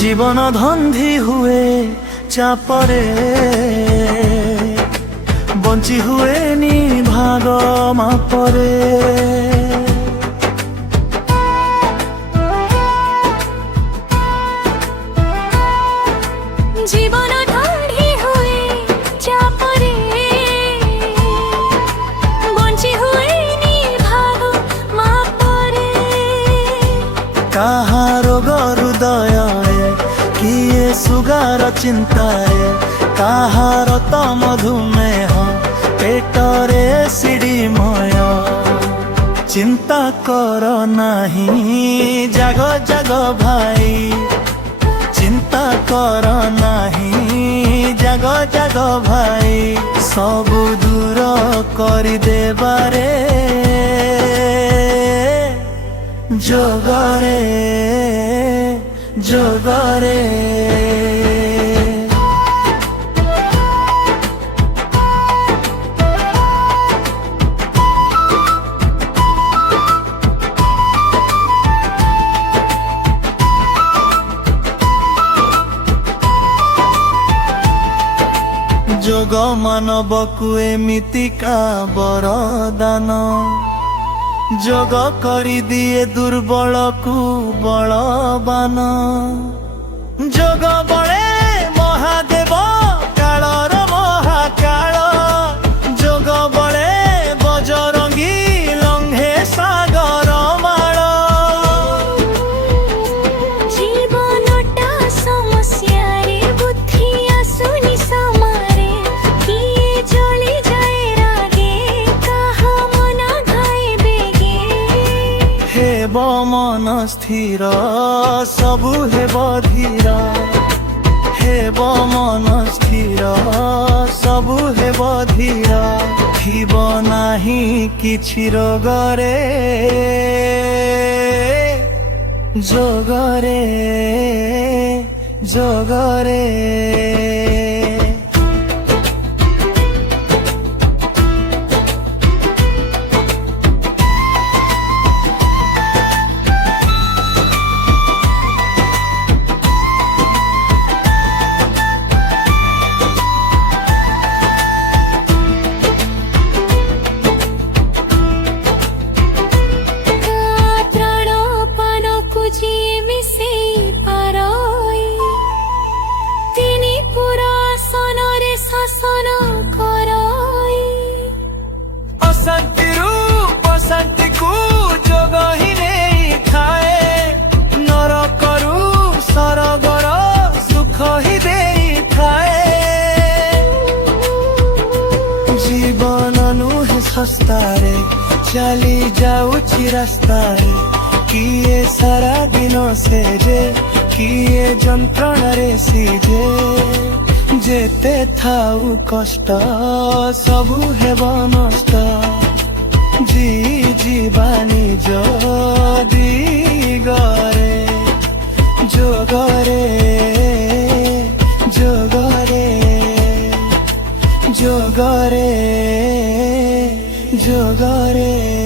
জীবন ধন্ধি হুয়ে চাপরে বঞ্চি হুয়ে নি ভাগ মাপরে জীবন ধন্ধি হুয়ে চাপরে বঞ্চি হুয়ে নি ভাগ মাপরে কাহার হৃদয় কিଏ ସୁଗାର ଚିନ୍ତାଏ କାହାର ତ ମଧୁମେହ ପେଟରେ ସିଡ଼ିମୟ ଚିନ୍ତା କର ନାହିଁ ଜାଗ ଜାଗ ଭାଇ ଚିନ୍ତା କର ନାହିଁ ଜାଗ ଜାଗ ଭାଇ ସବୁ ଦୂର କରିଦେବାରେ ଯୋଗରେ ଯୋଗରେ ଯୋଗ ମାନବକୁ ଏମିତିକା ବରଦାନ ଯୋଗ କରିଦିଏ ଦୁର୍ବଳକୁ ବଳବାନ ଯୋଗ ବଳେ ମହାଦେବ କାଳର ମହାକାଳ ଯୋଗ ବଳେ ବଜରଙ୍ଗୀ ଲଙ୍ଘେ ସାଗର ମାଳ ଜୀବନଟା ସମସ୍ୟାରେ ବୁଦ୍ଧି ଆସୁନି ସମାରେ କିଏ ଜଳି ଯାଏ ରାଗେ କାହା ମନ ଧାଏ ବେଗେ ହେବ ମନ ସ୍ଥିର ସବୁ ହେବ ଧୀର ହେବ ମନ ସ୍ଥିର ସବୁ ହେବ ଧୀର ଥିବ ନାହିଁ କିଛି ରୋଗରେ ଯୋଗରେ ଯୋଗରେ ଶସ୍ତାରେ ଚାଲି ଯାଉଛି ରାସ୍ତାରେ କିଏ ସାରା ଦିନ ସେ ଯେ କିଏ ଯନ୍ତ୍ରଣାରେ ସିଜେ ଯେତେ ଥାଉ କଷ୍ଟ ସବୁ ହେବ ନଷ୍ଟ ଯିବା ନିଜ ଦିଗରେ ଯୋଗରେ ଯୋଗରେ ଯୋଗରେ ଯୋଗରେ